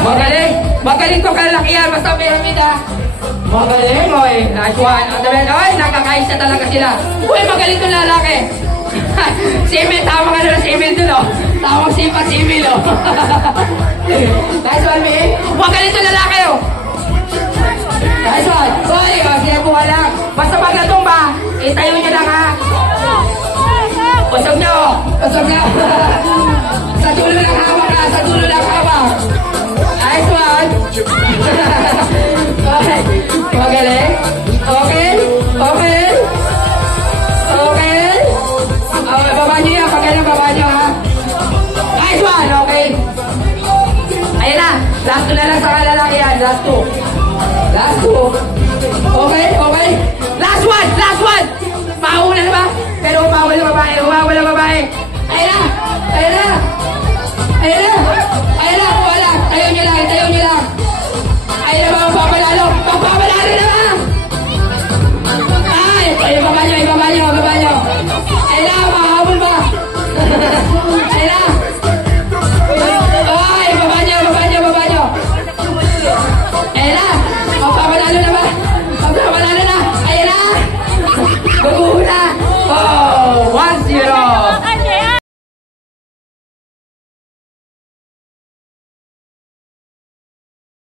Magaling. Magaling to kalakihan. Basta pyramid ha. Magaling, oy. Nice one. Oy, nakakaisa talaga sila. Uy, magaling to lalaki. Si Emil, tama ka na si Emil dun, oh. Tawang sipat si Emil, oh. Nice one, Emil. Magaling to lalaki, oh. Nice one. Sorry, oh. Sige po ka lang. Basta pag natumba, itayo nyo lang, ha. Usog nyo, oh. Usog nyo. Sa dulo lang hawak, ha. Sa dulo lang hawak. Nice one. Okay. Magaling. Okay. Okay. Okay. Baba nyo yan. Pagkailan baba nyo, ha. Nice one. Okay. Ayan na. Last two na lang sa kalalaki yan. Last two. Last two. Okay. Okay. Last one. Last one. Mauna na ba? Pero umawal na babae. Umawal na babae. Ayan na. Ayan na. Ayan na. Ayan na. Wala.